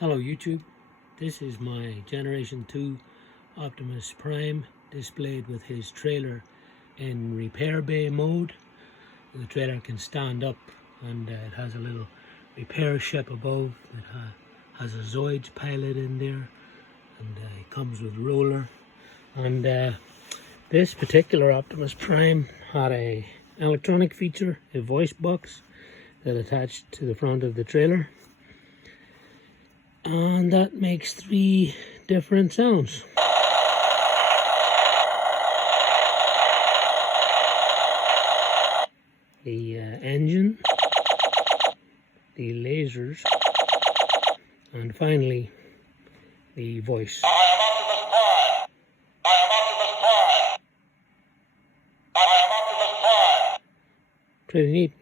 Hello YouTube, this is my Generation 2 Optimus Prime displayed with his trailer in repair bay mode. The trailer can stand up and it has a little repair ship above. It has a Zoids pilot in there, and it comes with roller. And this particular Optimus Prime had a electronic feature, a voice box that attached to the front of the trailer. And that makes 3 different sounds. The engine, the lasers, and finally the voice. I am Optimus Prime. I am Optimus Prime. I am Optimus Prime. Pretty neat.